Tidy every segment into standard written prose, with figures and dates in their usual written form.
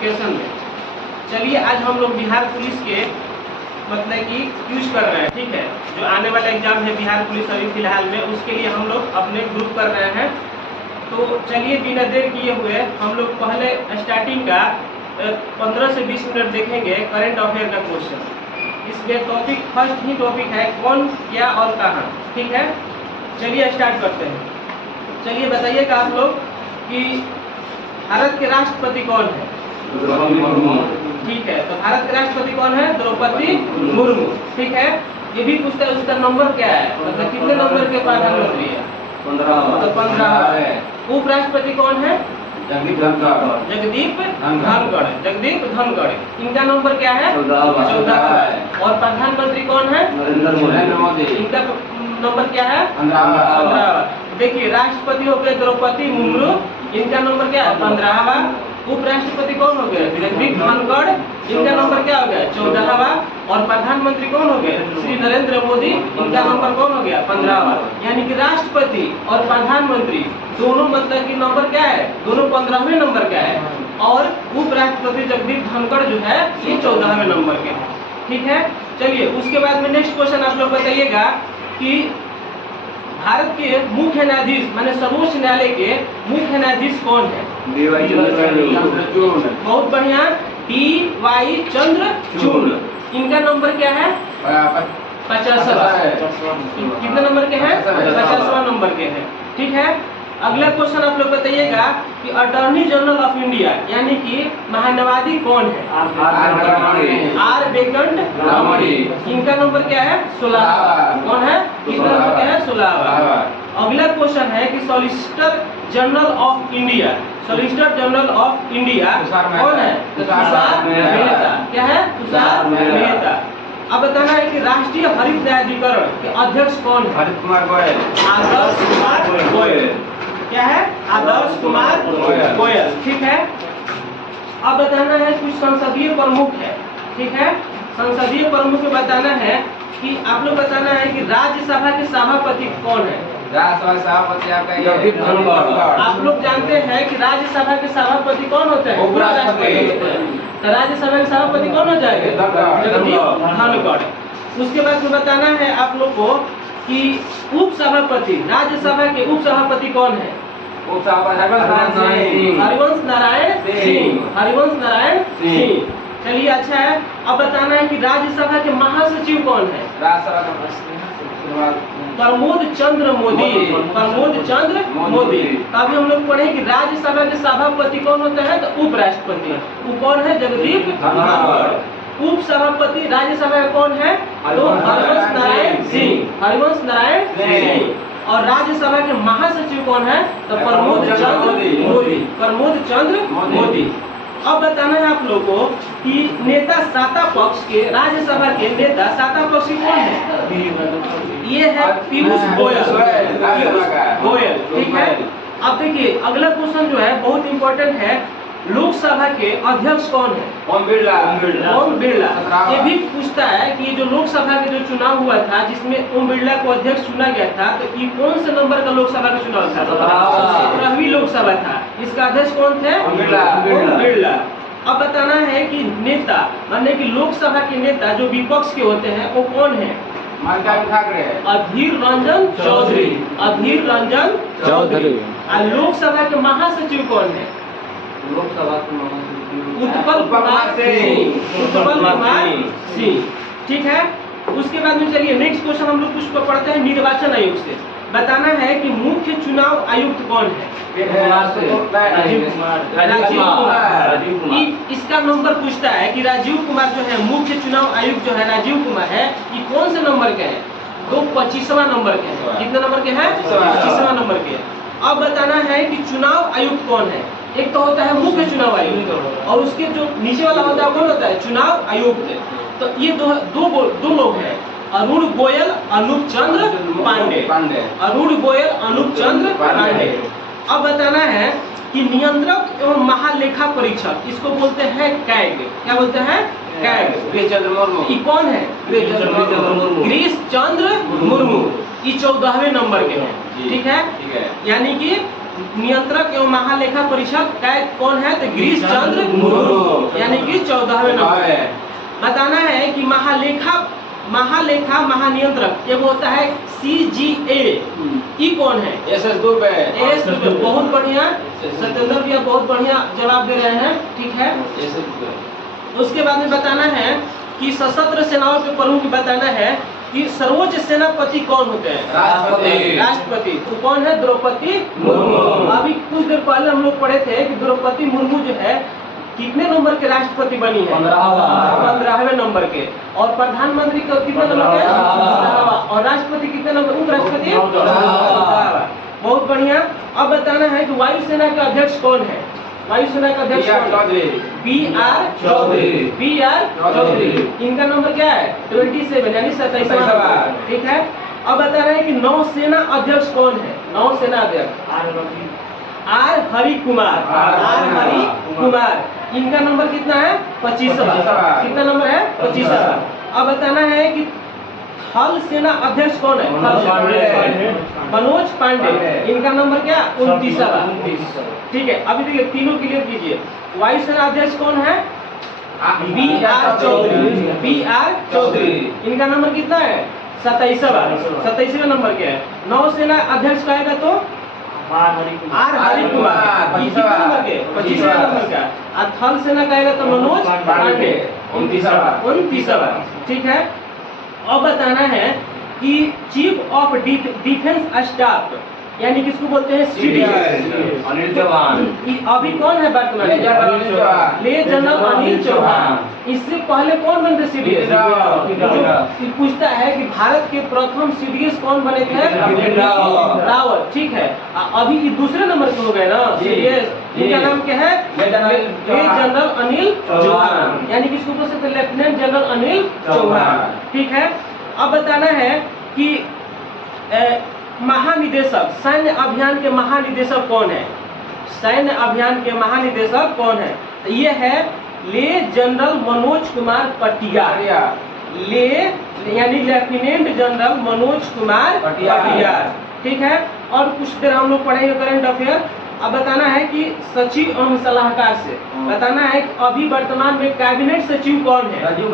Education में। चलिए आज हम लोग बिहार पुलिस के मतलब कि यूज कर रहे हैं, ठीक है। जो आने वाला एग्जाम है बिहार पुलिस अभी फिलहाल में, उसके लिए हम लोग अपने ग्रुप कर रहे हैं। तो चलिए बिना देर किए हुए हम लोग पहले स्टार्टिंग का 15 से 20 मिनट देखेंगे करंट अफेयर का क्वेश्चन। इसमें टॉपिक फर्स्ट ही टॉपिक है कौन, क्या और कहाँ, ठीक है। चलिए स्टार्ट करते हैं। चलिए बताइएगा आप लोग कि भारत के राष्ट्रपति कौन है? ठीक है, तो भारत के राष्ट्रपति कौन है? द्रौपदी मुर्मू, ठीक है। ये भी पूछता है उसका नंबर क्या है, मतलब कितने नंबर के प्रधानमंत्री है? 15। तो 15 है। उपराष्ट्रपति कौन है? जगदीप धनखड़। इनका नंबर क्या है? 14 है। और प्रधानमंत्री कौन है? नरेंद्र मोदी। इनका नंबर क्या है? 15। देखिए राष्ट्रपति हो गए द्रौपदी मुर्मू, इनका नंबर क्या है? 15वां। उपराष्ट्रपति कौन हो गए? जगदीप धनखड़, इनका नंबर क्या हो गया? 14वां। और प्रधानमंत्री कौन हो गए? श्री नरेंद्र मोदी, इनका नंबर कौन हो गया? 15वां। यानी कि राष्ट्रपति और प्रधानमंत्री दोनों मतलब कि नंबर क्या है? दोनों 15वें नंबर का है। और उपराष्ट्रपति जगदीप धनखड़ जो है ये 14वें नंबर के, ठीक है। चलिए उसके बाद में नेक्स्ट क्वेश्चन आप लोग बताइएगा कि भारत के मुख्य न्यायाधीश माने सर्वोच्च न्यायालय के मुख्य न्यायाधीश कौन है? बहुत बढ़िया, DY चंद्रचूड़। इनका नंबर क्या है? 50वां। कितने नंबर के हैं? 50वां नंबर के हैं, ठीक है। अगला क्वेश्चन आप लोग बताइएगा कि अटॉर्नी जनरल ऑफ इंडिया यानी कि महान्यायवादी कौन है? R वेंकट रमणी। इनका नंबर क्या है? 16वां। कौन है? कितना नंबर क्या है? 16वां। अगला क्वेश्चन है कि solicitor general of India, solicitor general of India कौन है? तुषार मेहता। क्या है? तुषार मेहता। अब बताना है कि राष्ट्रीय हरित न्यायाधिकरण के अध्यक्ष कौन है? हरित कुमार गोयल। आदर्श कुमार गोयल। क्या है? आदर्श कुमार गोयल, ठीक है। अब बताना है कुछ संसदीय प्रमुख है, ठीक है। संसदीय प्रमुख में बताना है कि आप लोग बताना है कि राज्यसभा के सभापति कौन है? राज्यसभा सभापति आपका जगदीप धनखड़। आप लोग जानते हैं कि राज्यसभा के सभापति कौन होते हैं? उपराष्ट्रपति। तो राज्यसभा के सभापति कौन हो जाएगा? जगदीप धनखड़। उसके बाद में बताना है आप लोग को कि उप सभापति, राज्यसभा के उप सभापति कौन है? हरिवंश नारायण सिंह। हरिवंश नारायण सिंह, चलिए अच्छा है। अब बताना है कि राज्यसभा के महासचिव कौन है? प्रमोद चंद्र मोदी। प्रमोद चंद्र मोदी। अभी हम लोग पढ़े कि राज्यसभा के सभापति कौन होता है? तो उपराष्ट्रपति। वो कौन है? जगदीप धनखड़। उप सभापति राज्यसभा का कौन है? तो हरिवंश नारायण सिंह। हरिवंश नारायण सिंह। और राज्यसभा के महासचिव कौन है? तो प्रमोद चंद्र मोदी। प्रमोद चंद्र मोदी। अब बताना है आप लोगों को कि नेता सत्ता पक्ष के, राज्यसभा के नेता सत्ता पक्ष के कौन है? ये है पीयूष गोयल, ठीक है। अब देखिए अगला क्वेश्चन जो है बहुत इंपॉर्टेंट है, लोकसभा के अध्यक्ष कौन है? ओम बिरला। ओम बिरला। ये भी पूछता है कि जो लोकसभा के जो चुनाव हुआ था जिसमें ओम बिरला को अध्यक्ष चुना गया था, तो ये कौन से नंबर का लोकसभा का चुनाव था? 17वीं लोकसभा था। इसका अध्यक्ष कौन थे? ओम बिरला। अब बताना है कि नेता माने कि लोकसभा के नेता जो विपक्ष के होते हैं वो कौन है? अधीर रंजन चौधरी। अधीर रंजन चौधरी। और लोकसभा के महासचिव कौन है? लोकसभा उत्पल कुमार सिंह, ठीक है। उसके बाद में चलिए नेक्स्ट क्वेश्चन हम लोग कुछ पढ़ते हैं निर्वाचन आयोग से। बताना है कि मुख्य चुनाव आयुक्त कौन है? राजीव कुमार। इसका नंबर पूछता है कि राजीव कुमार जो है मुख्य चुनाव आयुक्त जो है राजीव कुमार है, ये कौन से नंबर के हैं? तो 25वां नंबर के हैं। कितने नंबर के हैं? 25वां नंबर के। अब बताना है कि चुनाव आयुक्त कौन है? एक तो होता है मुख्य चुनाव आयुक्त और उसके जो नीचे वाला होता है कौन होता है? चुनाव आयुक्त। तो ये दो लोग हैं, अरुण गोयल, अनूप चंद्र पांडे। अरुण गोयल, अनूप चंद्र पांडे। अब बताना है कि नियंत्रक एवं महालेखा परीक्षक, इसको बोलते हैं कैग। क्या बोलते हैं? कैग। गिरीश चंद्र मुर्मू। ये कौन है? गिरीश चंद्र मुर्मू। ये 14वें नंबर के हैं, ठीक है। यानी कि नियंत्रक एवं महालेखा परीक्षक कैग कौन है? तो गिरीश चंद्र मुर्मू। यानी कि 14वें नंबर पे। बताना है कि महालेखा महानियंत्रक ये होता है CGA, ई कौन है? SS दुबे। एस दुबे। बहुत बढ़िया सत्येंद्र भैया, बहुत बढ़िया जवाब दे रहे हैं, ठीक है। SS दुबे। उसके बाद में बताना है कि सशस्त्र सेनाओं के प्रमुख बताना है कि सर्वोच्च सेनापति कौन होते हैं? राष्ट्रपति। राष्ट्रपति। तो कौन है? द्रौपदी मुर्मू। अभी कुछ देर पहले हम लोग पढ़े थे कि द्रौपदी मुर्मू जो है कितने नंबर के राष्ट्रपति बनी है? 15वें नंबर के। और प्रधानमंत्री का कितने नंबर के? 15वां। और राष्ट्रपति कितने नंबर? उपराष्ट्रपति 14वां। बहुत बढ़िया। अब बताना है कि वायुसेना के अध्यक्ष कौन है? वायुसेना का अध्यक्ष BR चौधरी। इनका नंबर क्या है? 27 यानी 27वां, ठीक है। अब बताना है कि नौसेना अध्यक्ष कौन है? नौसेना अध्यक्ष R हरि कुमार। इनका नंबर कितना है? 25वां। कितना नंबर है? 25वां। अब बताना है कि थल सेना अध्यक्ष कौन है? मनोज पांडे। इनका नंबर क्या? 29वां। ठीक है। अभी देखिए तीनों क्लियर कीजिए। वायुसेना अध्यक्ष कौन है? BR चौधरी। इनका नंबर कितना है? 27वां नंबर क्या है? नौसेना अध्यक्ष कहेगा तो R हरि कुमार। कितना नंबर के? 25वां नंबर का। और थल सेना कहेगा तो मनोज पांडे 29वां, ठीक है। अब बताना है कि चीफ ऑफ डिफेंस स्टाफ यानी किसको बोलते हैं? CDS। अनिल चौहान। अभी कौन है वर्तमान में? ले जनरल अनिल चौहान। इससे पहले कौन बने थे? CDS। जो पूछता है कि भारत के प्रथम CDS कौन बने थे? रावत, ठीक है। अभी ये दूसरे नंबर पे हो गए ना CDS। इनका नाम क्या है? ले जनरल अनिल चौहान। यानी किसको बोल सकते? लेफ्टिनेंट जनरल अनिल चौहान, ठीक है। अब बताना है कि महानिदेशक सैन्य अभियान के महानिदेशक कौन है? सैन्य अभियान के महानिदेशक कौन है? तो ये है ले जनरल मनोज कुमार पटियार। ले यानी लेफ्टिनेंट जनरल मनोज कुमार पटियार, ठीक है। और कुछ देर हम लोग पढ़ेंगे करंट अफेयर। अब बताना है कि सचिव एवं सलाहकार से बताना है कि अभी वर्तमान में कैबिनेट सचिव कौन है? राजीव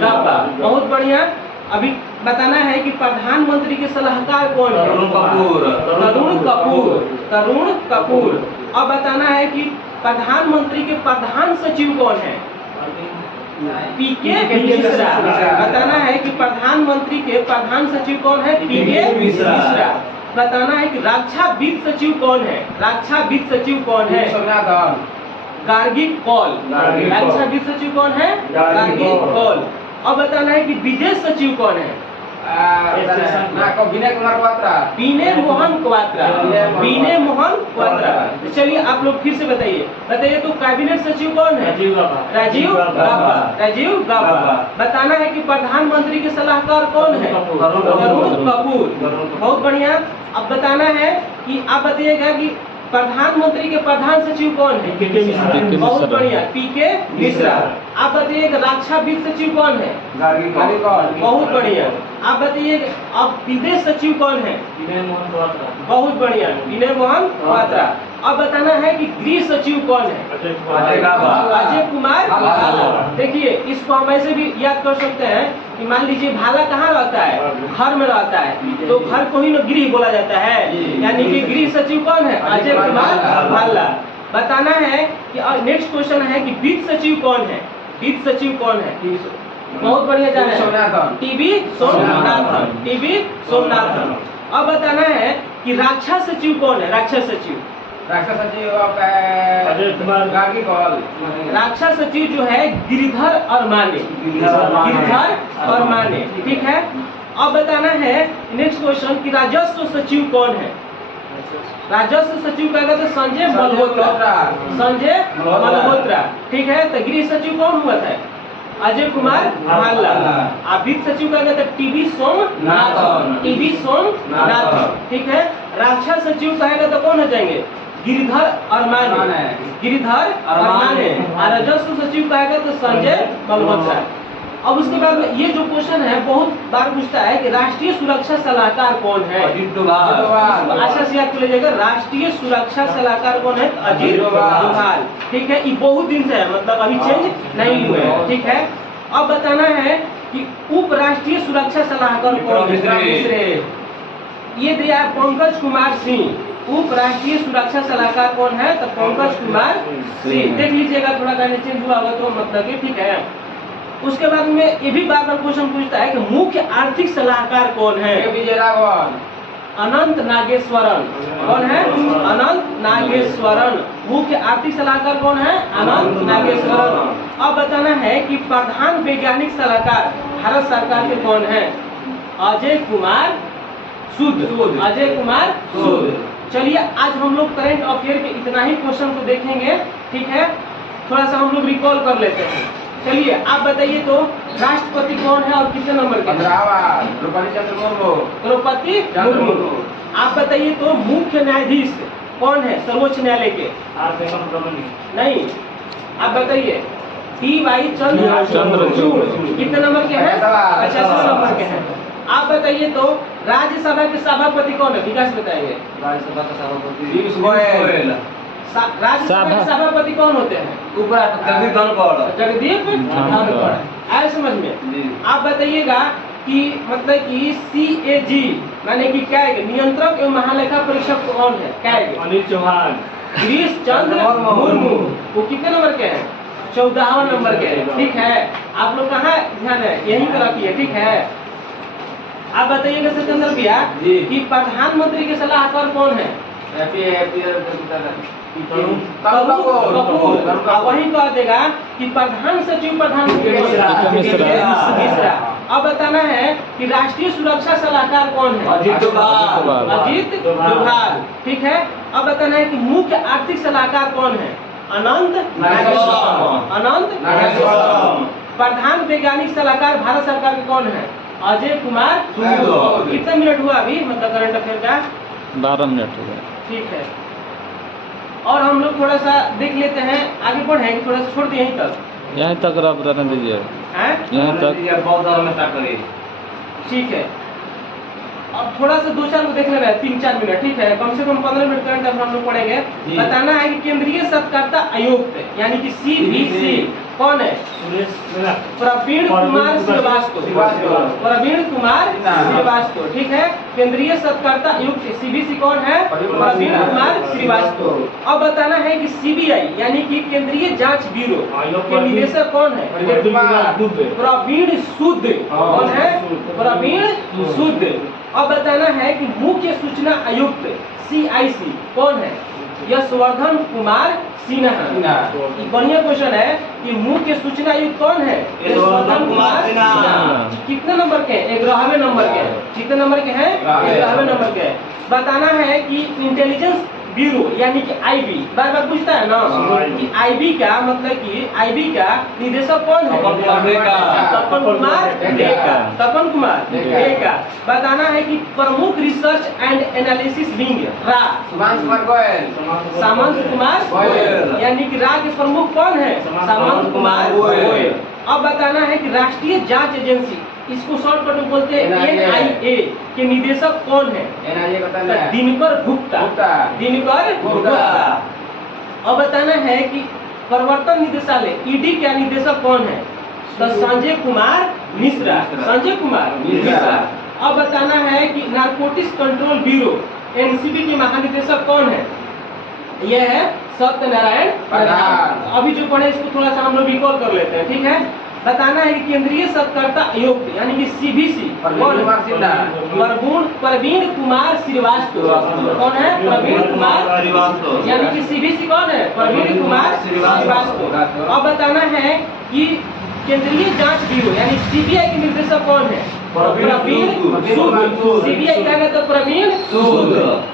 गब्बा। बहुत बढ़िया। अभी बताना है कि प्रधानमंत्री के सलाहकार कौन है? तरुण कपूर। अब बताना है कि प्रधानमंत्री के प्रधान सचिव कौन है? PK मिश्रा। बताना है कि प्रधानमंत्री के प्रधान सचिव कौन है? PK मिश्रा। बताना है कि रक्षा वित्त सचिव कौन है? रक्षा वित्त सचिव कौन है? गार्गी कौल। रक्षा वित्त सचिव कौन है? गार्गी कौल। अब बताना है कि विदेश सचिव कौन है? विनय मोहन क्वात्रा। चलिए आप लोग फिर से बताइए तो कैबिनेट सचिव कौन है? राजीव गब्बा। बताना है कि प्रधानमंत्री के सलाहकार कौन है? तरुण कपूर। बहुत बढ़िया। अब बताना है कि आप बताइएगा कि प्रधानमंत्री के प्रधान सचिव कौन है? बहुत बढ़िया, PK मिश्रा। आप बताइए रक्षा वित्त सचिव कौन है? बहुत बढ़िया। आप बताइए अब विदेश सचिव कौन है? बहुत बढ़िया, विनय मोहन क्वात्रा। अब बताना है कि गृह सचिव कौन है? अजय कुमार भाला। देखिए इसको हम ऐसे भी याद कर सकते हैं कि मान लीजिए भाला कहाँ रहता है? घर में रहता है, तो घर को ही न गृह बोला जाता है। यानी कि गृह सचिव कौन है? अजय कुमार भाला। बताना है कि नेक्स्ट क्वेश्चन है कि वित्त सचिव कौन है? वित्त सचिव कौन है? बहुत बढ़िया जाना है, TB सोमनाथन। अब बताना है कि रक्षा सचिव कौन है? रक्षा सचिव रक्षा सचिव जो है गिरिधर अरमाने, ठीक है। अब बताना है नेक्स्ट क्वेश्चन कि राजस्व सचिव कौन है? राजस्व सचिव कहेगा तो संजय मल्होत्रा, ठीक है। तो गृह सचिव कौन हुआ था? अजय कुमार भाला। आप वित्त सचिव कहेगा तो TB सोमनाथन, ठीक है। रक्षा सचिव कहेगा तो कौन हो जाएंगे? गिरिधर अरमाने। और राजस्व सचिव कहेगा तो संजय मल्होत्रा। अब उसके बाद में ये जो क्वेश्चन है बहुत बार पूछता है कि राष्ट्रीय सुरक्षा सलाहकार कौन है। अजीत डोभाल। अच्छा से याद कर लीजिएगा, राष्ट्रीय सुरक्षा सलाहकार कौन है? अजीत डोभाल। ठीक है, ये बहुत दिन से है, मतलब अभी चेंज नहीं हुए हैं। ठीक है, अब बताना है कि उप राष्ट्रीय सुरक्षा सलाहकार कौन है? ये दिया है पंकज कुमार सिंह। उप राष्ट्रीय सुरक्षा सलाहकार कौन है? तो पंकज कुमार सिंह। देख लीजिएगा, थोड़ा गाने चेंज हुआ होगा तो मतलब कि ठीक है। उसके बाद में ये भी बार बार क्वेश्चन पूछता है कि मुख्य आर्थिक सलाहकार कौन है? अनंत नागेश्वरन। कौन है? अनंत नागेश्वरन। मुख्य आर्थिक सलाहकार कौन है? अनंत नागेश्वरन। अब बताना है कि प्रधान वैज्ञानिक सलाहकार भारत सरकार के कौन है? अजय कुमार सूद। अजय कुमार सूद। चलिए, आज हम लोग करंट अफेयर के इतना ही क्वेश्चन को देखेंगे। ठीक है, थोड़ा सा हम लोग रिकॉल कर लेते हैं। चलिए, आप बताइए तो राष्ट्रपति कौन है और कितने नंबर के? द्रौपदी मुर्मू। आप बताइए तो मुख्य न्यायाधीश कौन है सर्वोच्च न्यायालय के? नहीं, आप बताइए। टी.वाई. चंद्रचूड़। कितने नंबर के हैं? 50 नंबर के हैं। आप बताइए तो राज्यसभा के सभापति कौन है? विकास बताइए। राज्यसभा का सभापति पीयूष गोयल। राज्यसभा के सभापति कौन होते हैं? जगदीप धनखड़। आए समझ में? आप बताइएगा कि मतलब कि CAG माने कि क्या है? नियंत्रक एवं महालेखा परीक्षक कौन है? क्या है? अनिल चौहान। गिरीश चंद्र मुर्मू। वो कितने नंबर के हैं? 14वां नंबर के हैं। ठीक है, आप लोग कहाँ ध्यान है? यहीं पर रखिए। ठीक है, आप बताइएगा सत्येंद्र भैया कि प्रधानमंत्री के सलाहकार कौन है? कपूर। वही कह देगा कि प्रधान सचिव प्रधानमंत्री मिश्रा। अब बताना है कि राष्ट्रीय सुरक्षा सलाहकार कौन है? अजीत डोभाल। अजीत डोभाल। ठीक है, अब बताना है कि मुख्य आर्थिक सलाहकार कौन है? अनंत नागेश्वरन। अनंत नागेश्वरन। प्रधान वैज्ञानिक सलाहकार भारत सरकार के कौन है? अजय कुमार सूद। कितना मिनट हुआ अभी मतलब करंट अफेयर का? 12 मिनट हो गए। ठीक है, और हम लोग थोड़ा सा देख लेते हैं, आगे बढ़ेंगे, थोड़ा सा छोड़ दिए यहीं तक। यहीं तक आप रहने दीजिए, यहीं तक। ठीक है, अब थोड़ा सा 2-4 को देख ले रहे हैं, 3-4 मिनट। ठीक है, कम से कम 15 मिनट करंट अफेयर हम लोग पढ़ेंगे। बताना है कि केंद्रीय सत्कर्ता आयुक्त यानी कि CBC कौन है? प्रवीण कुमार श्रीवास्तव। प्रवीण कुमार श्रीवास्तव। ठीक है, केंद्रीय सत्कर्ता आयुक्त CBC कौन है? प्रवीण कुमार श्रीवास्तव। अब बताना है कि CBI यानी कि केंद्रीय जांच ब्यूरो के निदेशक कौन है? प्रवीण सूद। कौन है? प्रवीण सूद। अब बताना है कि मुख्य सूचना आयुक्त CIC कौन है? यशवर्धन कुमार सिन्हा। बढ़िया क्वेश्चन है कि मुख्य सूचना आयुक्त कौन है? यशवर्धन कुमार सिन्हा। कितने नंबर के? 11वें नंबर के। कितने नंबर के हैं? 11वें नंबर के। बताना है कि इंटेलिजेंस ब्यूरो यानी कि IB बार बार पूछता है ना कि IB का मतलब कि IB का निदेशक कौन है? तपन कुमार डेका। तपन कुमार डेका। बताना है कि प्रमुख रिसर्च एंड एनालिसिस विंग रा सामंत कुमार गोयल यानी कि रा के प्रमुख कौन है? सामंत कुमार गोयल। अब बताना है कि राष्ट्रीय जांच एजेंसी, इसको शॉर्टकट में बोलते हैं NIA के निदेशक कौन है? दिनकर गुप्ता। दिनकर गुप्ता। अब बताना है कि प्रवर्तन निदेशालय ED का निदेशक कौन है? तो संजय कुमार मिश्रा। संजय कुमार मिश्रा। अब बताना है कि नारकोटिक्स कंट्रोल ब्यूरो NCB के महानिदेशक कौन है? यह है सत्यनारायण प्रधान। अभी जो पढ़े इसको थोड़ा सा हम लोग रिकॉल कर लेते हैं। ठीक है, बताना है कि केंद्रीय सत्कर्ता आयुक्त यानी कि CBC प्रवीण कुमार श्रीवास्तव। कौन है? प्रवीण कुमार श्रीवास्तव यानी कि CBC कौन है? प्रवीण कुमार श्रीवास्तव। अब बताना है कि केंद्रीय जांच ब्यूरो यानी CBI के निर्देशक कौन है? प्रवीण सूद। CBI क्या कहते हैं? प्रवीण सूद।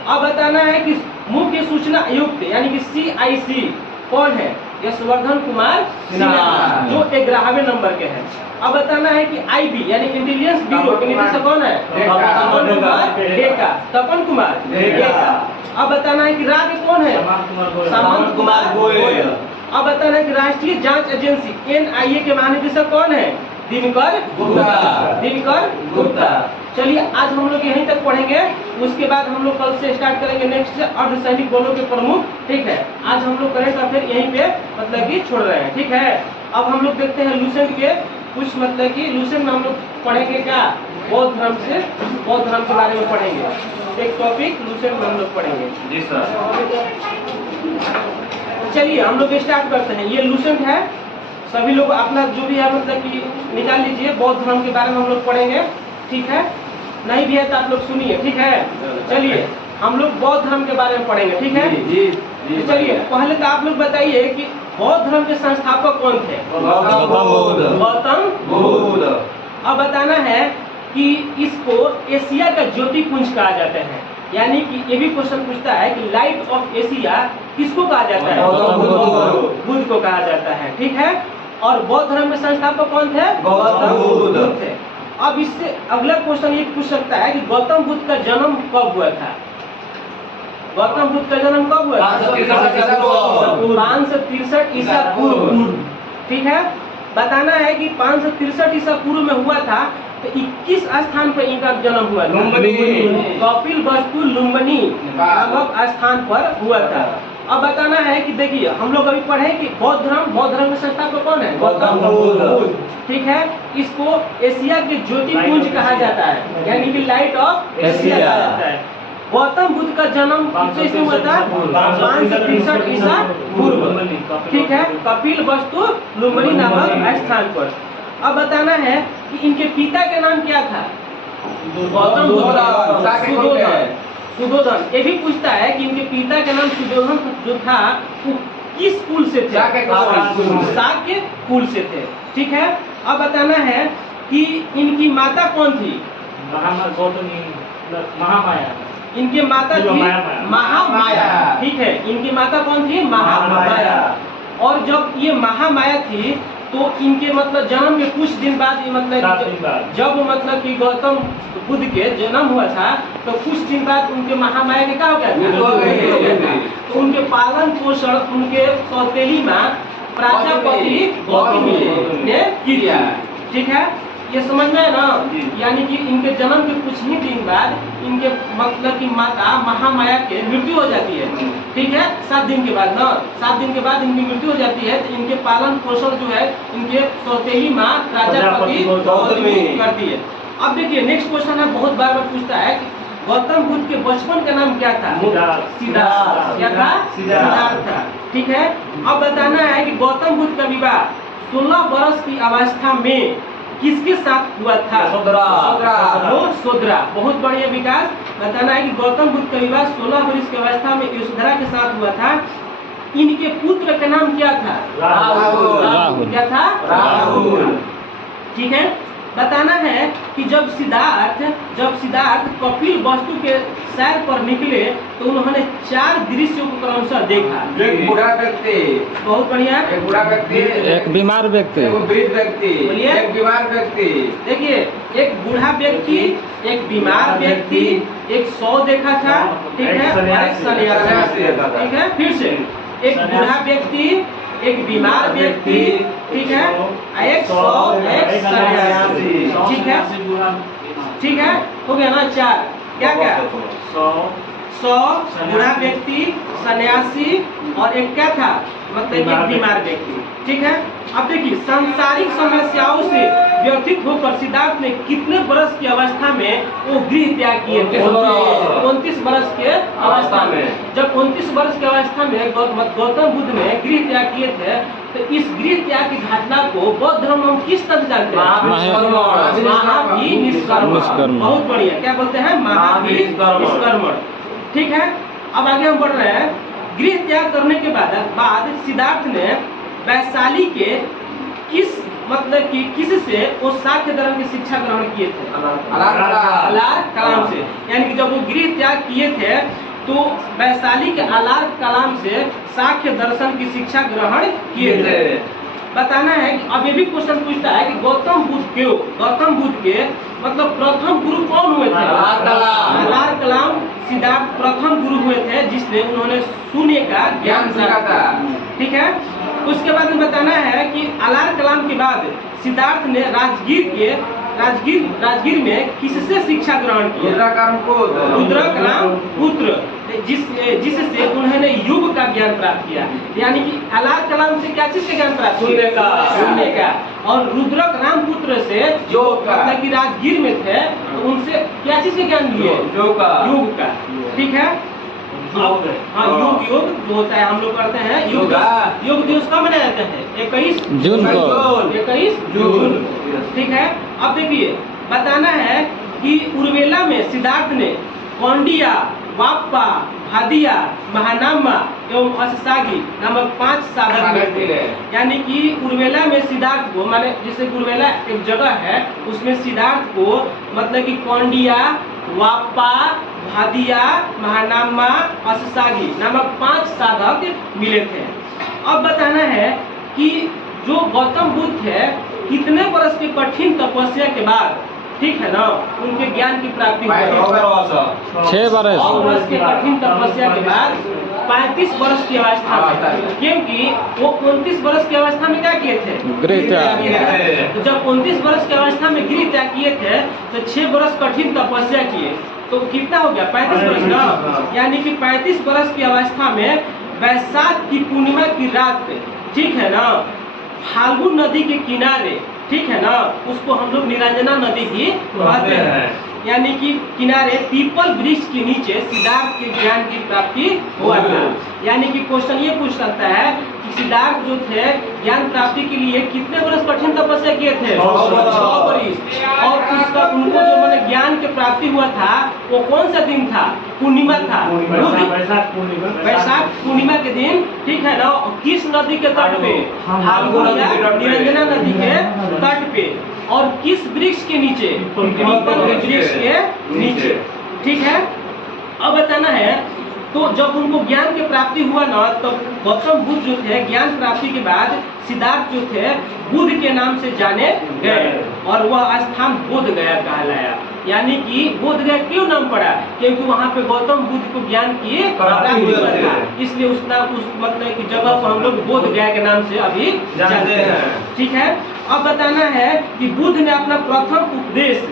अब बताना है कि मुख्य सूचना आयुक्त यानी कि CIC कौन है? यशवर्धन कुमार सिन्हा जो 11वें नंबर के हैं। अब बताना है कि IB यानी इंटेलिजेंस ब्यूरो के निदेशक कौन है? तपन कुमार डेका। तपन कुमार डेका। अब बताना है कि रा के कौन है? सामंत कुमार गोयल। अब बताना है कि राष्ट्रीय जांच एजेंसी NIA के महानिदेशक कौन है? दिनकर गुप्ता। दिनकर गुप्ता। चलिए आज हम लोग यहीं तक पढ़ेंगे, उसके बाद हम लोग कल से स्टार्ट करेंगे नेक्स्ट अर्धसैनिक बलों के प्रमुख। ठीक है, आज हम लोग करेंट अफेयर यहीं पे मतलब कि छोड़ रहे हैं। ठीक है, अब हम लोग देखते हैं लूसेंट के कुछ मतलब कि लूसेंट में हम लोग पढ़ेंगे क्या, बौद्ध धर्म से, बौद्ध धर्म के बारे में पढ़ेंगे। एक टॉपिक लूसेंट में हम लोग पढ़ेंगे। जी सर। चलिए हम लोग स्टार्ट करते हैं। ये लूसेंट है, सभी लोग अपना जो भी है मतलब कि निकाल लीजिए। बौद्ध धर्म के बारे में हम लोग पढ़ेंगे। ठीक है, नहीं भी है तो आप लोग सुनिए। ठीक है, चलिए हम लोग बौद्ध धर्म के बारे में पढ़ेंगे। ठीक है, तो चलिए पहले तो आप लोग बताइए कि बौद्ध धर्म के संस्थापक कौन थे? गौतम बुद्ध। अब बताना है कि इसको एशिया का ज्योति पुंज कहा जाता है, यानी कि ये भी क्वेश्चन पूछता है कि लाइट ऑफ एशिया किसको कहा जाता है? बुद्ध को कहा जाता है। ठीक है, और बौद्ध धर्म के संस्थापक कौन थे? गौतम बुद्ध थे। अब इससे अगला क्वेश्चन ये पूछ सकता है कि गौतम बुद्ध का जन्म कब हुआ था? गौतम बुद्ध का जन्म कब हुआ था? 563 ईसा पूर्व। ठीक है, बताना है कि 563 ईसा पूर्व में हुआ था, तो 21 स्थान पर इनका जन्म हुआ था। कपिल वस्तु लुम्बिनी नामक स्थान पर हुआ था। अब बताना है कि देखिए हम लोग अभी पढ़े कि बौद्ध धर्म के संस्थापक कौन है? गौतम बुद्ध। ठीक है, इसको एशिया के ज्योति पुंज कहा जाता है, यानी कि लाइट ऑफ एशिया कहा जाता है। गौतम बुद्ध का जन्म किस ईस्वी में हुआ था? 563 ईसा पूर्व। ठीक है, कपिल वस्तु लुम्बिनी नामक स्थान पर। अब बताना है कि इनके पिता के नाम क्या था? गौतम बुद्ध। सुधोधन। ये भी पूछता है कि इनके पिता के नाम सुधोधन जो था वो किस कुल से थे? शाक्य कुल से थे। ठीक है, अब बताना है कि इनकी माता कौन थी? महामाया। इनकी माता थी महामाया। ठीक है, इनकी माता कौन थी? महामाया। और जब ये महामाया थी तो इनके मतलब जन्म के कुछ दिन बाद ये मतलब जब मतलब कि गौतम बुद्ध के जन्म हुआ था तो कुछ दिन बाद उनके महामाया के क्या हो गया? तो उनके पालन पोषण उनके सौतेली माँ प्रजापति गौतमी ने किया। ठीक है, ये समझ में है ना? यानी कि इनके जन्म के कुछ ही दिन बाद इनके मतलब की माता महामाया के मृत्यु हो जाती है। ठीक है, 7 दिन के बाद ना, 7 दिन के बाद इनकी मृत्यु हो जाती है, तो इनके पालन पोषण जो है इनके सौतेली माँ प्रजापति गौतमी करती है। अब देखिए नेक्स्ट क्वेश्चन है, बहुत बार पूछता है कि गौतम बुद्ध के बचपन का नाम क्या था? सिद्धार्थ। क्या था? सिद्धार्थ था। ठीक है, अब बताना है कि गौतम बुद्ध का विवाह 16 वर्ष की अवस्था में किसके साथ हुआ था? यशोधरा। बहुत बढ़िया विकास। बताना है कि गौतम बुद्ध का विवाह 16 वर्ष की अवस्था में यशोधरा के साथ हुआ था। इनके पुत्र का नाम क्या था? राहुल। क्या था? राहुल। ठीक है, बताना है कि जब सिद्धार्थ कपिल वस्तु के सैर पर निकले तो उन्होंने 4 दृश्यों को क्रमशः देखा। एक बूढ़ा व्यक्ति, बहुत बढ़िया। एक बूढ़ा व्यक्ति, एक बीमार व्यक्ति, एक वृद्ध व्यक्ति, बोलिए। एक बीमार व्यक्ति। देखिए, एक बूढ़ा व्यक्ति, एक बीमार व्यक्ति, एक 100 देखा था। ठीक है, और एक सन्यासी। ठीक है, फिर से एक बूढ़ा व्यक्ति, एक बीमार व्यक्ति, ठीक है, एक 100, एक सन्यासी। ठीक है, ठीक है, हो गया ना 4। क्या क्या? 100 बूढ़ा व्यक्ति, सन्यासी और एक क्या था मतलब एक बीमार व्यक्ति। ठीक है, अब देखिए सांसारिक समस्याओं से व्यथित होकर सिद्धार्थ ने कितने वर्ष की अवस्था में वो गृह त्याग किए थे? 29 वर्ष के अवस्था में। जब 29 वर्ष की अवस्था में गौतम बुद्ध ने गृह त्याग किए थे, तो इस गृह त्याग की घटना को बौद्ध धर्म में किस तरह जानते हैं? महाभिनिष्कर्मण। बहुत बढ़िया। क्या बोलते हैं? महाभिनिष्कर्मण। ठीक है, अब आगे हम बढ़ रहे हैं। गृह त्याग करने के बाद सिद्धार्थ ने वैशाली के किस से वो शाक्य धर्म की शिक्षा ग्रहण किए थे? अलार कलाम से। यानी कि जब वो गृह त्याग किए थे तो वैशाली के अलार कलाम से शाक्य दर्शन की शिक्षा ग्रहण किए थे। बताना है कि अब ये भी क्वेश्चन पूछता है कि गौतम बुद्ध के मतलब प्रथम गुरु कौन हुए थे? अलार कलाम सिद्धार्थ प्रथम गुरु हुए थे जिसने उन्होंने शून्य का ज्ञान सीखा था। ठीक है, उसके बाद में बताना है कि अलार कलाम के बाद सिद्धार्थ ने राजगीर में किससे शिक्षा ग्रहण की? रुद्रक राम पुत्र, जिससे उन्होंने योग का ज्ञान प्राप्त किया। यानी कि अल्लाह कलाम से क्या चीज का ज्ञान प्राप्त किया? सुनने का। और रुद्रक राम पुत्र से जो मतलब कि राजगीर में थे, तो उनसे क्या चीज का ज्ञान लिए? योग का। ठीक है। हाँ, योग जो होता है हम लोग करते हैं योग दिवस कब मनाया जाता है? 21 जून को। 21 जून। ठीक है। अब देखिए, बताना है कि उर्वेला में सिद्धार्थ ने कौंडिया, वाप्पा, भादिया, महानामा एवं अशसागी नामक 5 साधक मिले। यानी कि उर्वेला में सिद्धार्थ को, माने जैसे उर्वेला एक जगह है, उसमें सिद्धार्थ को मतलब कि कौंडिया, वाप्पा, भादिया, महानामा, अशसागी नामक 5 साधक मिले थे। अब बताना है कि जो गौतम बुद्ध थे, कितने वर्ष की कठिन तपस्या के बाद, ठीक है ना, उनके ज्ञान की प्राप्ति हुई? 6 वर्ष के कठिन तपस्या के बाद 35 वर्ष की अवस्था में, क्योंकि वो 29 वर्ष की अवस्था में क्या किए थे? तो जब 29 वर्ष की अवस्था में गृह त्याग किए थे, तो 6 वर्ष कठिन तपस्या किए, तो कितना हो गया? 35 वर्ष ना। यानी कि 35 वर्ष की अवस्था में वैशाख की पूर्णिमा की रात, ठीक है ना, फाल्गुन नदी के किनारे, ठीक है ना, उसको हम लोग निरंजना नदी भी कहते हैं। यानी कि किनारे पीपल वृक्ष के नीचे सिद्धार्थ के ज्ञान की प्राप्ति हुआ था। यानी कि क्वेश्चन ये पूछ सकता है कि सिद्धार्थ जो थे ज्ञान प्राप्ति के लिए कितने वर्ष कठिन तपस्या किए थे? 6 वर्ष। और उसका उनको जो मैंने ज्ञान की प्राप्ति हुआ था, वो कौन सा दिन था? पूर्णिमा था, वैशाख पूर्णिमा के दिन, ठीक है ना। किस नदी के तट पे? फाल्गुन या निरंजना नदी के तट पे। और किस वृक्ष के नीचे? पीपल के वृक्ष के नीचे। ठीक है। अब बताना है, तो जब उनको ज्ञान की प्राप्ति हुआ ना, तो गौतम बुद्ध जो थे ज्ञान प्राप्ति के बाद सिद्धार्थ जो थे बुद्ध के नाम से जाने गए, और वह स्थान बोध गया कहलाया। यानी कि बोध गया क्यों नाम पड़ा? क्योंकि वहाँ पे गौतम बुद्ध को ज्ञान की प्राप्ति हुआ था, इसलिए उस मतलब की जगह को हम लोग बोध गया के नाम से अभी जानते हैं। ठीक है। अब बताना है कि बुद्ध ने अपना प्रथम उपदेश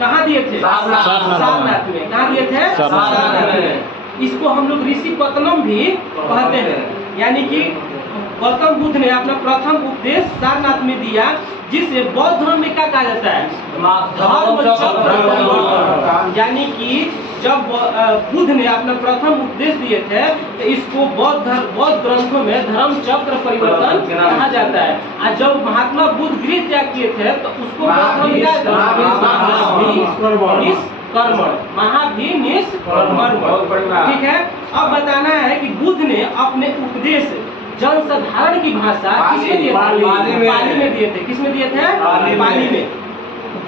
कहाँ दिए थे? सारनाथ में। कहाँ दिए थे? सारनाथ में। इसको हम लोग ऋषि पतनम भी कहते हैं। यानी कि गौतम बुद्ध ने अपना प्रथम उपदेश सारनाथ में दिया, जिसे बौद्ध धर्म में क्या कहा जाता है? धर्म चक्र परिवर्तन। यानी कि जब बुद्ध ने अपना प्रथम उपदेश दिए थे, तो इसको बौद्ध ग्रंथों में धर्म चक्र परिवर्तन कहा जाता है। और जब महात्मा बुद्ध गृह त्याग किए थे, तो उसको ठीक है। अब बताना है कि बुद्ध ने अपने उपदेश जनसाधारण की भाषा किसमें दिए थे? पाली में दिए थे। किसमें दिए थे? पाली में।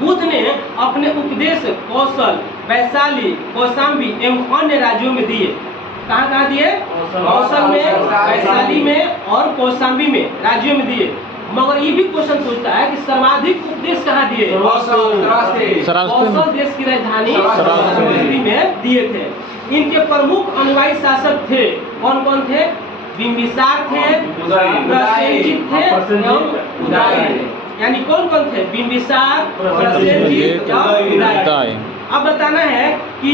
बुद्ध ने अपने उपदेश कौशल, वैशाली, कौशाम्बी एवं अन्य राज्यों में दिए। कहाँ दिए? कौशल में, वैशाली में और कौशाम्बी में राज्यों में दिए। मगर ये भी क्वेश्चन पूछता है कि सर्वाधिक उपदेश कहाँ दिए? कौशल देश की राजधानी सरावस्ती में दिए थे। इनके प्रमुख अनुयायी शासक थे। कौन कौन थे? बिंबिसार थे, प्रसेनजित थे एवं उदय। यानी कौन कौन थे? बिंबिसार, प्रसेनजित और उदय। अब बताना है कि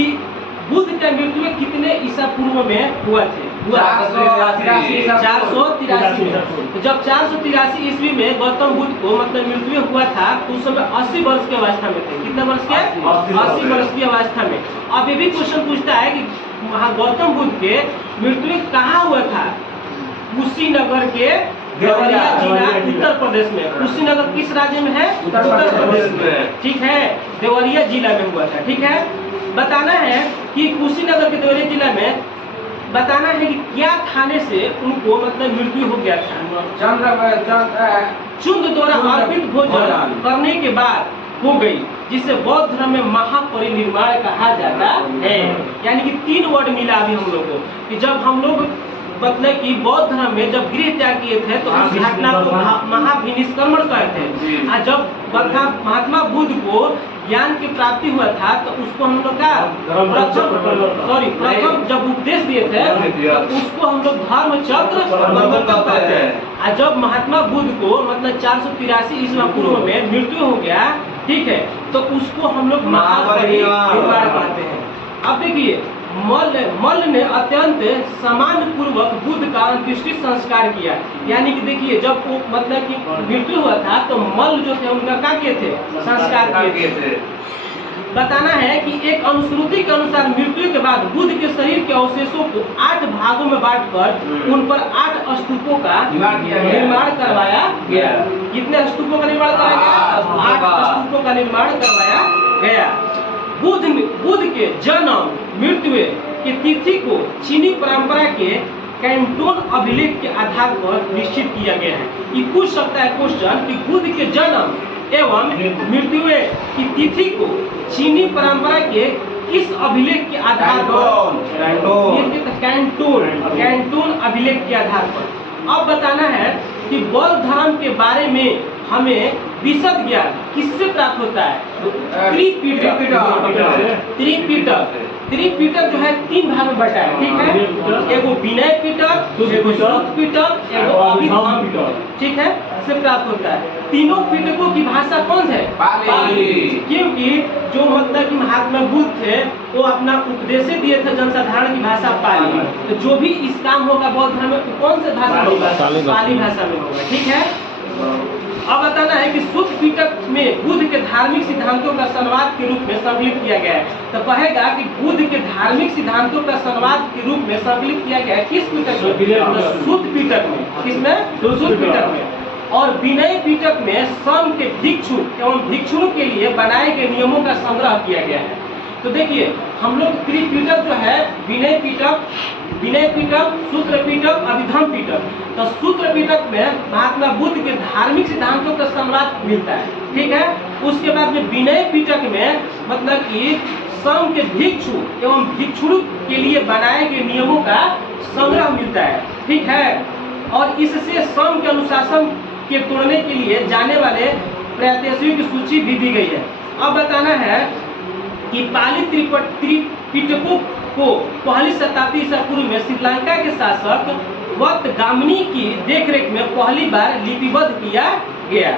बुद्ध का मृत्यु कितने ईसा पूर्व में हुआ थे? 483 में। तो जब 483 ईस्वी में गौतम बुद्ध को मतलब मृत्यु हुआ था, तो उस समय 80 वर्ष की अवस्था में थे। कितने वर्ष के? 80 वर्ष की अवस्था में। अब ये भी क्वेश्चन पूछता है कि गौतम बुद्ध के मृत्यु कहाँ हुआ था? कुशीनगर के देवरिया जिला उत्तर प्रदेश में। कुशीनगर किस राज्य में है? उत्तर प्रदेश में। ठीक है। देवरिया जिला में हुआ था। ठीक है। बताना है कि कुशीनगर के देवरिया जिला में बताना है कि क्या खाने से उनको मतलब मृत्यु हो गया था? चुंद द्वारा अर्पित भोजन करने के बाद हो गई, जिसे बौद्ध धर्म में महापरिनिर्वाण कहा जाता है। यानी कि 3 वर्ड मिला अभी हम लोग को, कि जब हम लोग मतलब कि बौद्ध धर्म में जब गृह त्याग किए थे तो उस घटना को महाभिनिष्क्रमण कहते हैं। और जब महात्मा बुद्ध को ज्ञान की प्राप्ति हुआ था तो उसको हम लोग का प्रथम जब उपदेश दिए थे तो उसको हम लोग धर्म चक्र परिवर्तन कहते हैं। और जब महात्मा बुद्ध को मतलब 483 ईस्वी पूर्व में मृत्यु हो गया, ठीक है, तो उसको हम लोग महापरिनिर्वाण कहते हैं। अब देखिए मल्ल ने अत्यंत सम्मान पूर्वक बुद्ध का अंत्येष्टि संस्कार किया। यानी कि देखिए जब वो मतलब कि मृत्यु हुआ था तो मल्ल जो थे उनका क्या किए थे, संस्कार किए थे। बताना है कि एक अनुश्रुति के अनुसार मृत्यु के बाद बुद्ध के शरीर के अवशेषों को 8 भागों में बांटकर उन पर 8 स्तूपों का निर्माण करवाया गया। कितने स्तूपों का निर्माण कराया गया? 8 स्तूपों का निर्माण करवाया गया। बुद्ध के जन्म मृत्यु की तिथि को चीनी परंपरा के कैंटोन अभिलेख के आधार पर निश्चित किया गया है। ये पूछ सकता है क्वेश्चन कि बुद्ध के जन्म एवं मृत्यु की तिथि को चीनी परंपरा के किस अभिलेख के आधार पर? कैंटोन अभिलेख के आधार पर। अब बताना है कि बौद्ध धर्म के बारे में हमें विशद ज्ञान किससे प्राप्त होता है? त्रिपिटक जो है 3 भाग में बटा है, ठीक है। एगो विनय पिटक, एगो श्रुत पिटक, एगो अभिधम्म पिटक, ठीक है, से प्राप्त होता है। तीनों पिटकों की भाषा कौन है? पाली। क्योंकि जो मतलब कि महात्मा बुद्ध थे वो अपना उपदेश दिए थे जनसाधारण की भाषा पाली। तो जो भी इस काम होगा बौद्ध धर्म में कौन से भाषा में होगा? पाली भाषा में होगा, ठीक है। अब बताना है कि शुद्ध पिटक में बुद्ध के धार्मिक सिद्धांतों का संवाद के रूप में संकलित किया गया है। तो कहेगा कि बुद्ध के धार्मिक सिद्धांतों का संवाद के रूप में संकलित किया गया है किस पिटक में? शुद्ध पिटक में। किसमें? शुद्ध पिटक में। और विनय पिटक में सम के भिक्षु एवं भिक्षुओं के लिए बनाए गए नियमों का संग्रह किया गया है। तो देखिए हम लोग त्रिपिटक जो है विनय पिटक, सूत्र पिटक, अभिधम्म पिटक। तो सूत्र पिटक में महात्मा बुद्ध के धार्मिक सिद्धांतों का संवाद मिलता है, ठीक है। उसके बाद में विनय पिटक में मतलब कि सम के भिक्षु एवं भिक्षुओं के लिए बनाए गए नियमों का संग्रह मिलता है, ठीक है। और इससे सम के अनुशासन के तोड़ने के लिए जाने वाले प्रत्याशियों की सूची भी दी गई है। अब बताना है कि पाली त्रिपिटकों को पहली शताब्दी ईसा पूर्व में श्रीलंका के शासक वक्त गामिनी की देखरेख में पहली बार लिपिबद्ध किया गया,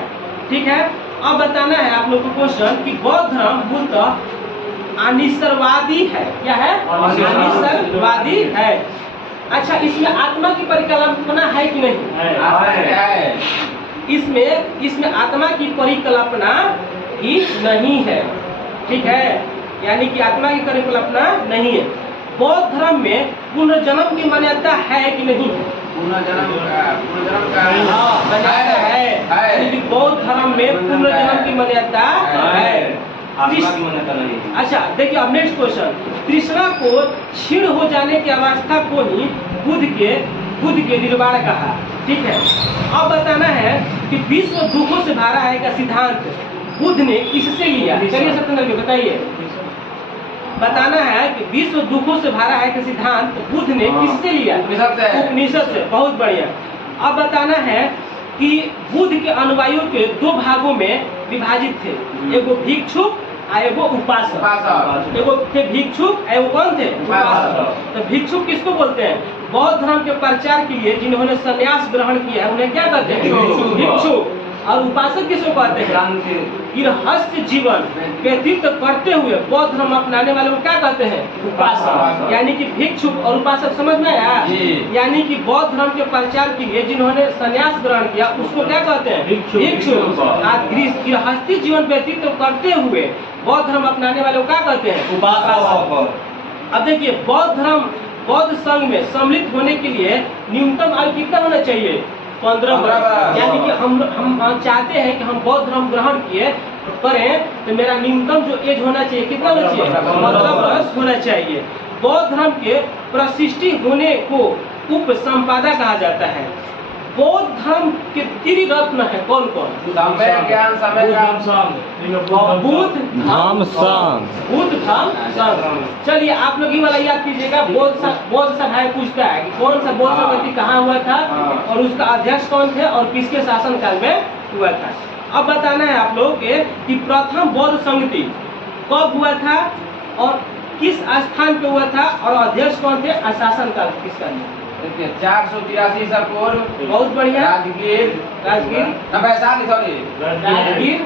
ठीक है। अब बताना है आप लोग को क्वेश्चन कि बौद्ध धर्म मूलतः अनिश्वरवादी है। क्या है? अनिश्वरवादी है। अच्छा, इसमें आत्मा की परिकल्पना है कि नहीं? है। इसमें आत्मा की परिकल्पना ही नहीं है, ठीक है। यानी कि आत्मा की परिकल्पना नहीं है। बौद्ध धर्म में पुनर्जन्म की मान्यता है कि नहीं? पुनर्जन्म का मान्यता है। यानी कि बौद्ध धर्म में पुनर्जन्म की मान्यता है, आत्मा की मान्यता नहीं। अच्छा देखिए अब नेक्स्ट क्वेश्चन। तृष्णा को क्षीण हो जाने की अवस्था को ही बुद्ध के निर्वाण कहा, ठीक है। अब बताना है कि विश्व दुखों से भरा है का सिद्धांत बुद्ध ने किससे लिया? चलिए सत्येंद्र जी बताइए। बताना है कि विश्व दुखों से भरा है का सिद्धांत बुद्ध ने किससे लिया? उपनिषद से। बहुत बढ़िया। अब बताना है कि बुद्ध के अनुयायियों के 2 भागों में विभाजित थे, एगो भिक्षुक और एगो उपासक। एगो थे भिक्षुक, एगो कौन थे? उपासक। तो भिक्षुक किसको बोलते हैं? बौद्ध धर्म के प्रचार के लिए जिन्होंने संन्यास ग्रहण किया है उन्हें क्या कहते हैं? भिक्षुक। और उपासक किसको कहते हैं? गृहस्थ जीवन व्यतीत करते हुए बौद्ध धर्म अपनाने वाले को क्या कहते हैं? उपासक। यानी कि भिक्षुक और उपासक समझ में आया? यानी कि बौद्ध धर्म के प्रचार के लिए जिन्होंने संन्यास ग्रहण किया उसको क्या कहते हैं? भिक्षुक। गृहस्थी जीवन व्यतीत करते हुए बौद्ध धर्म अपनाने वाले को क्या कहते हैं? उपासक। अब देखिए बौद्ध संघ में सम्मिलित होने के लिए न्यूनतम आयु कितना होना चाहिए? 15 यानी कि हम चाहते हैं कि हम बौद्ध धर्म ग्रहण करें तो मेरा न्यूनतम जो एज होना चाहिए कितना होना चाहिए? 15 वर्ष होना चाहिए। बौद्ध धर्म के प्रशिष्टि होने को उपसंपादा कहा जाता है। बौद्ध धर्म के त्रिरत्न है कौन कौन? समय ज्ञान समय का बुद्ध धम्म संघ। बुद्ध धम्म संघ। चलिए आप लोग ये वाला याद कीजिएगा। बौद्ध सभा पूछता है कि कौन सा बौद्ध संगति कहाँ हुआ था और उसका अध्यक्ष कौन थे और किसके शासन काल में हुआ था। अब बताना है आप लोग के कि प्रथम बौद्ध संगति कब हुआ था और किस स्थान पे हुआ था और अध्यक्ष कौन थे और शासन काल किसका था? देखिए 483 ईसा पूर्व बहुत बढ़िया। राजगीर वैशाली सॉरी राजगीर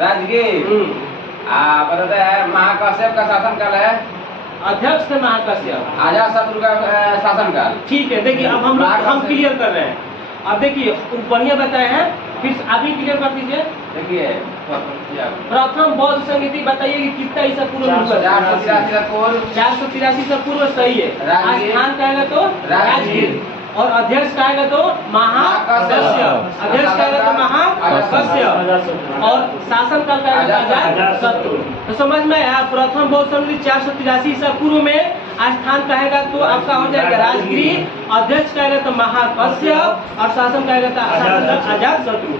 राजगीर बताते हैं महाकाश्यप का शासन काल है। अध्यक्ष थे महाकाश्यप। अजातशत्रु का शासन काल। ठीक है, देखिए अब हम क्लियर कर रहे हैं। अब देखिए बढ़िया बताए हैं, फिर आप ही क्लियर कर दीजिए। देखिए प्रथम बौद्ध संगति बताइए कि कितना ईसा पूर्व हुआ? 483 पूर्व। 483 ईसा पूर्व सही है। स्थान कहेगा तो राजगीर और अध्यक्ष कहेगा तो महाकाश्यप। अध्यक्ष कहेगा तो महाकाश्यप और शासन काल कहेगा अजातशत्रु। तो समझ में आया। प्रथम बौद्ध संगति 483 ईसा पूर्व में स्थान कहेगा तो आपका हो जाएगा राजगिरी, अध्यक्ष कहेगा तो महाकाश्यप और शासन कहेगा तो अजातशत्रु।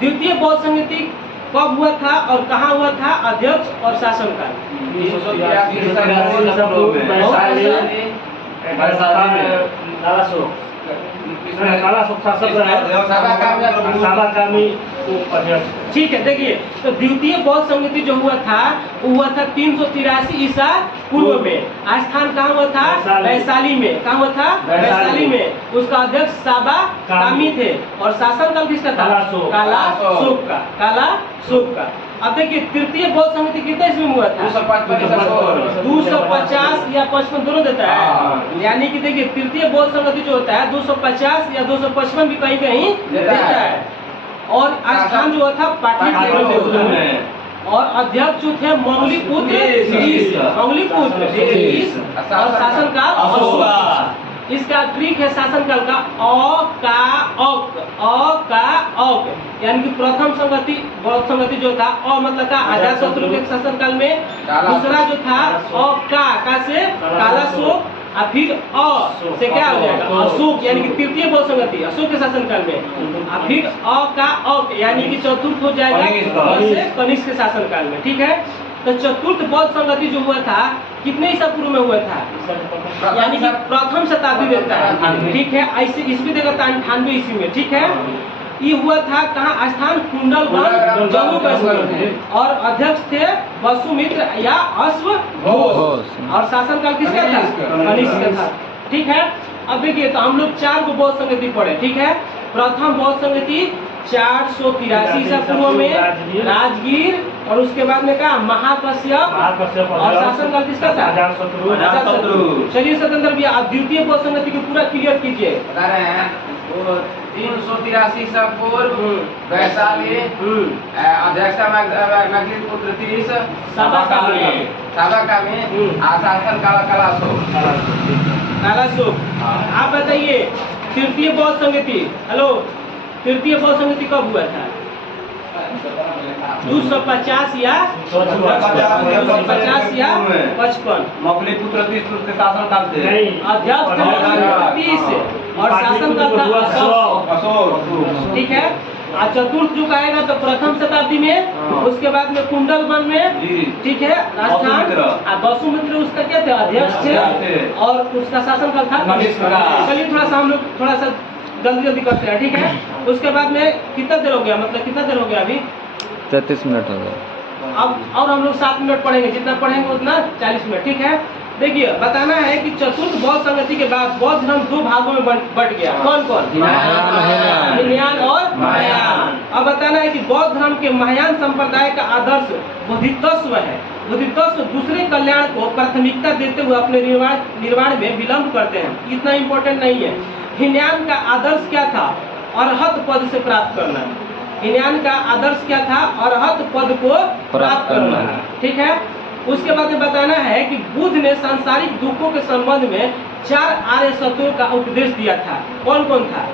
द्वितीय बौद्ध संगति कब हुआ था और कहाँ हुआ था? अध्यक्ष और शासन काल। ठीक है, देखिए तो द्वितीय बौद्ध संगति जो हुआ था वो हुआ था 383 ईसा पूर्व में। स्थान कहाँ हुआ था? वैशाली में। कहाँ हुआ था? वैशाली में। उसका अध्यक्ष साबा कामी थे और शासन काल किसका था? काला शोक का। अब देखिए तृतीय बौद्ध संगति कितने ईस्वी में हुआ था? 250 या 55 दोनों देता है। यानी कि देखिए तृतीय बौद्ध संगति जो होता है 250 या 255 भी कहीं कहीं देता है। और स्थान जो था पाटलिपुत्र में और अध्यक्ष जो थे मंगलीपुत्र और शासन काल अशोक। इसका ट्रिक है शासन काल का यानी कि प्रथम संगति बौद्ध संगति जो था मतलब था अजातशत्रु के शासन काल में। दूसरा जो था का से काला शोक और फिर से क्या हो जाएगा? अशोक, यानी कि तृतीय बौद्ध संगति अशोक के शासन काल में। और फिर यानी कि चतुर्थ हो जाएगा कनिष्क के शासन काल में। ठीक है, तो चतुर्थ बौद्ध संगति जो हुआ था कितने ईसा पूर्व में हुआ था? यानी कि प्रथम शताब्दी देता है। ठीक है, ऐसे ईस्वी देगा 98 ईस्वी में। ठीक है, ये हुआ था कहाँ? स्थान कुंडलवन जम्मू कश्मीर और अध्यक्ष थे वसुमित्र या अश्वघोष और शासन काल किसका था? कनिष्क का था। ठीक है, अब देखिए तो हम लोग 4 को बौद्ध संगति पढ़े। ठीक है, प्रथम बौद्ध संगति 483 ईसा पूर्व में राजगीर और उसके बाद में कहा महाकाश्यप और शासन काल किसका था? अजातशत्रु। चलिए स्वतंत्र भैया आप द्वितीय बौद्ध संगति को पूरा क्लियर कीजिए। बता रहे हैं 383 ईसा पूर्व वैशाली अध्यक्ष मंगलीपुत्र 30 साबा का में शासन काला शोक। आप बताइए तृतीय बौद्ध संगति तृतीय बौद्ध संगति कब हुआ था? 250 या 55 मंगलीपुत्र 30 के शासन काल थे। अध्यक्ष 30 और शासन काल था अशोक। ठीक है, और चतुर्थ जो कहेगा तो प्रथम शताब्दी में, उसके बाद में कुंडलवन में। ठीक है, राजस्थान वसुमित्र उसका क्या थे? अध्यक्ष थे और उसका शासन काल था। चलिए थोड़ा सा हम लोग थोड़ा सा जल्दी करते हैं। ठीक है, उसके बाद में कितना देर हो गया? मतलब कितना देर हो गया अभी? 33 मिनट हो गया। अब और हम लोग 7 मिनट पढ़ेंगे, जितना पढ़ेंगे उतना 40 मिनट। ठीक है, देखिए बताना है कि चतुर्थ बौद्ध संगति के बाद बौद्ध धर्म 2 भागों में बट गया। कौन कौन? हिनयान और महायान। अब बताना है कि बौद्ध धर्म के महायान संप्रदाय का आदर्श बोधिसत्व है। बोधिसत्व दूसरे कल्याण को प्राथमिकता देते हुए अपने निर्वाण में विलंब करते हैं। इतना इम्पोर्टेंट नहीं है। हिनयान का आदर्श क्या था? अरहत पद से प्राप्त करना। हिनयान का आदर्श क्या था? अरहत पद को प्राप्त करना। ठीक है, उसके बाद में बताना है कि बुद्ध ने सांसारिक दुखों के संबंध में 4 आर्य सत्यों का उपदेश दिया था। कौन कौन था?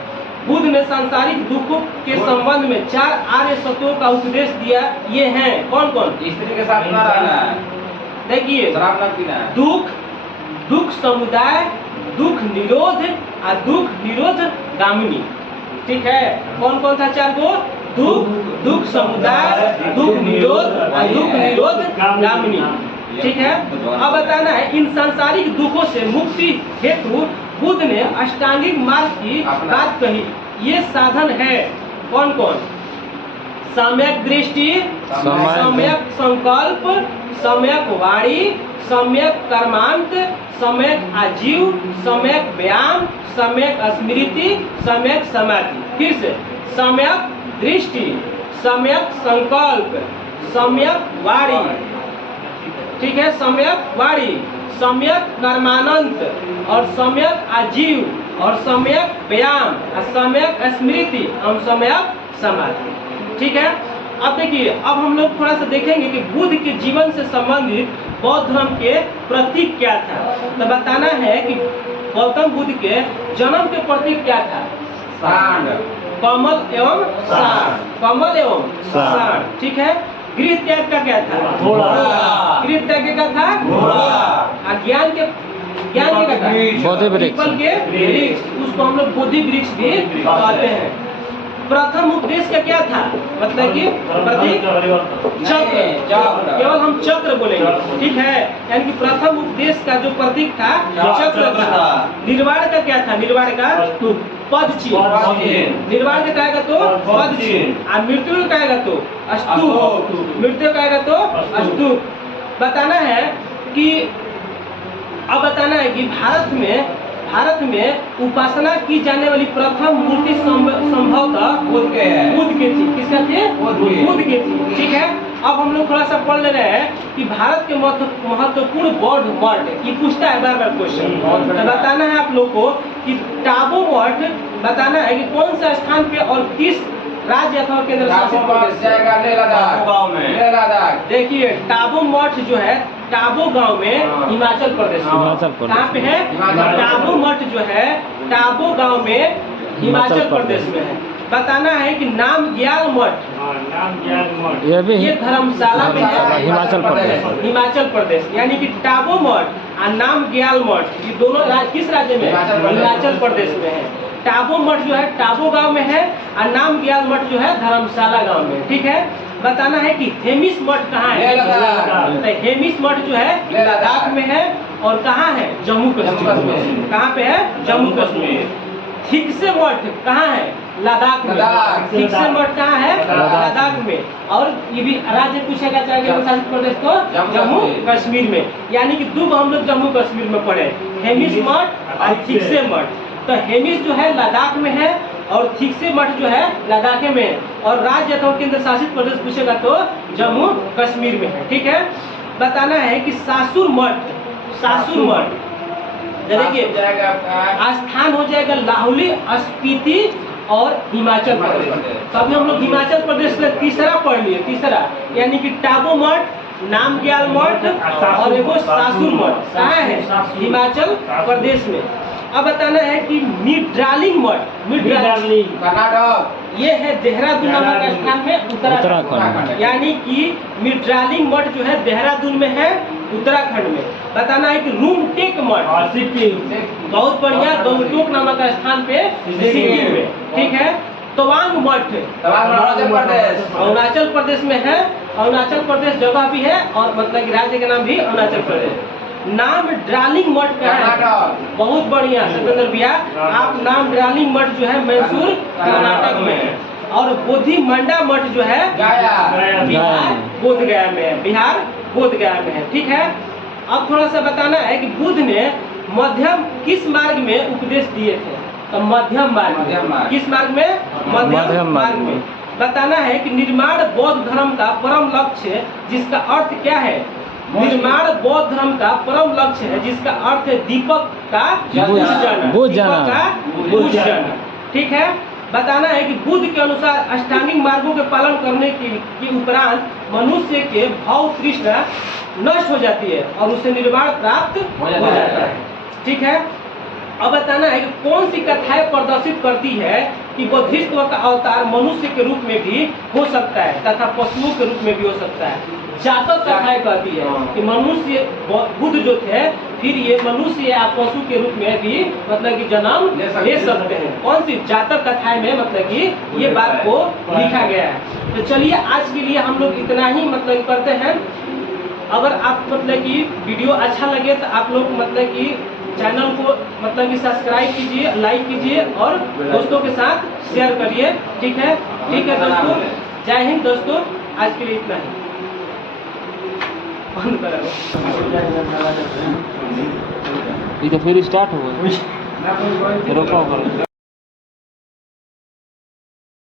बुद्ध ने सांसारिक दुखों के संबंध में 4 आर्य सत्यों का उपदेश दिया। ये हैं कौन कौन? स्त्री के साथ ना रहना है। देखिए शराब ना पीना है। दुख समुदाय, दुख निरोध और दुख निरोध गामिनी। ठीक है। कौन कौन था 4 गो? दुख, दुख समुदाय, दुख निरोध और दुख निरोध गामिनी। ठीक है। अब बताना है इन सांसारिक दुखों से मुक्ति हेतु बुद्ध ने अष्टांगिक मार्ग की बात कही। ये साधन है कौन कौन? सम्यक दृष्टि, सम्यक संकल्प, सम्यक वाणी, सम्यक कर्मांत, सम्यक आजीव, सम्यक व्यायाम, सम्यक स्मृति, सम्यक समाधि। फिर से सम्यक दृष्टि, सम्यक संकल्प, सम्यक वाणी, ठीक है, सम्यक वाणी, सम्यक कर्मानंत और सम्यक आजीव और सम्यक व्यायाम और सम्यक स्मृति और सम्यक समाधि। ठीक है। अब देखिए, अब हम लोग थोड़ा सा देखेंगे कि बुद्ध के जीवन से संबंधित बौद्ध धर्म के प्रतीक क्या था। तो बताना है कि गौतम बुद्ध के जन्म के प्रतीक क्या था? सांड, कमल एवं सांड, कमल एवं सांड। ठीक है। गृह त्याग का क्या था? घोड़ा। गृह त्याग का था घोड़ा। ज्ञान के क्या था? बोधि वृक्ष। पीपल के वृक्ष, उसको हम लोग बोधि वृक्ष भी कहते हैं। प्रथम उपदेश का क्या था? मतलब कि प्रतीक चक्र, केवल हम चक्र बोलेंगे। ठीक है। यानी कि प्रथम उपदेश का जो प्रतीक था चक्र था। निर्वाण का क्या था? निर्वाण का पद चिन्ह। निर्वाण का कहेगा तो पद चिन्ह। और मृत्यु का कहेगा तो स्तूप। मृत्यु कहेगा तो स्तूप। बताना है कि अब बताना है कि भारत में उपासना की जाने वाली प्रथम मूर्ति संभवतः बुद्ध की थी। किसका थी? बुद्ध की थी। ठीक है। अब हम लोग थोड़ा सा पढ़ ले रहे हैं कि भारत के महत्वपूर्ण बौद्ध मठ, ये पूछता है बार बार क्वेश्चन। तो बताना है आप लोग को कि टाबो मठ बताना है कि कौन सा स्थान पे और किस राज्य अथवा केंद्र शासित प्रदेश लद्दाख। देखिए, टाबो मठ जो है टाबो गांव में हिमाचल प्रदेश में। कहाँ पे है? टाबो मठ जो है टाबो गांव में हिमाचल प्रदेश में है। बताना है कि नाम ग्याल मठ ये धर्मशाला में है, हिमाचल प्रदेश। यानी कि टाबो मठ और नाम ग्याल मठ ये दोनों किस राज्य में? हिमाचल प्रदेश में है। टाबो मठ जो है टाबो गांव में है और नाम ग्याल मठ जो है धर्मशाला गांव में। ठीक है। बताना है कि हेमिस मठ कहाँ है? तो हेमिस मठ जो है लद्दाख में है और कहाँ है? जम्मू कश्मीर में। कहाँ पे है? जम्मू कश्मीर। थिक्से मठ कहाँ है? लद्दाख में। थिक्से मठ कहाँ है? लद्दाख में। और ये भी राज्य पूछेगा चाहे शासित प्रदेश तो जम्मू कश्मीर में। यानी कि दो हम लोग जम्मू कश्मीर में पढ़े, हेमिस मठ और थिक्से मठ। तो हेमिस जो है लद्दाख में है और थिक्से मठ जो है लद्दाख में है। और राज्य अथवा केंद्र शासित प्रदेश पूछेगा तो जम्मू कश्मीर में है। ठीक है। बताना है कि सासुर मठ देखिए स्थान हो जाएगा लाहौली, स्पीति और हिमाचल प्रदेश। तो अभी हम लोग हिमाचल प्रदेश का तीसरा पढ़ लिए, तीसरा यानी कि टाबो मठ, नाम ग्याल मठ और एगो सासुर मठ कहाँ है? हिमाचल प्रदेश में। अब बताना है कि मिड्रालिंग मठ, कर्नाटक, ये है देहरादून नामक स्थान में उत्तराखंड। यानी कि मिड्रालिंग मठ जो है देहरादून में है, उत्तराखंड में। बताना है कि रूमटेक मठ सिक्किम, बहुत बढ़िया, गंगटोक नामक स्थान पे सिक्किम में। ठीक है। तवांग मठ अरुणाचल प्रदेश में है। अरुणाचल प्रदेश जगह भी है और मतलब राज्य का नाम भी अरुणाचल प्रदेश। नाम ड्रालिंग मठ का है, बहुत बढ़िया सतेंद्र भैया। आप नाम ड्रालिंग मठ जो है मैसूर कर्नाटक में है। और बोधि मंडा मठ जो है बिहार बोधगया में है, बिहार बोधगया में है। ठीक है। अब थोड़ा सा बताना है कि बुद्ध ने मध्यम किस मार्ग में उपदेश दिए थे? तो मध्यम मार्ग। किस मार्ग में? मध्यम मार्ग में। बताना है कि निर्माण बौद्ध धर्म का परम लक्ष्य जिसका अर्थ क्या है? निर्माण बौद्ध धर्म का परम लक्ष्य है जिसका अर्थ है दीपक का बुझ जाना। ठीक है। बताना है कि बुद्ध के अनुसार अष्टांगिक मार्गों के पालन करने के उपरांत मनुष्य के भाव तृष्णा नष्ट हो जाती है और उसे निर्वाण प्राप्त हो जाता है। ठीक है। अब बताना है कि कौन सी कथाएं प्रदर्शित करती है कि बुद्धित्व का अवतार मनुष्य के रूप में भी हो सकता है तथा पशुओं के रूप में भी हो सकता है। जातक कथाएं कहती है कि मनुष्य बुद्ध जो थे फिर ये मनुष्य या पशु के रूप में भी मतलब कि जन्म ले सकते हैं। कौन सी जातक कथाएं में मतलब कि ये बात को लिखा गया है। तो चलिए आज के लिए हम लोग इतना ही मतलब करते हैं। अगर आप मतलब कि वीडियो अच्छा लगे तो आप लोग मतलब कि चैनल को मतलब कि सब्सक्राइब कीजिए, लाइक कीजिए और दोस्तों के साथ शेयर करिए। ठीक है दोस्तों, जय हिंद दोस्तों, आज के लिए इतना ही। बंद करो। ये तो फिर स्टार्ट हुआ, रोको।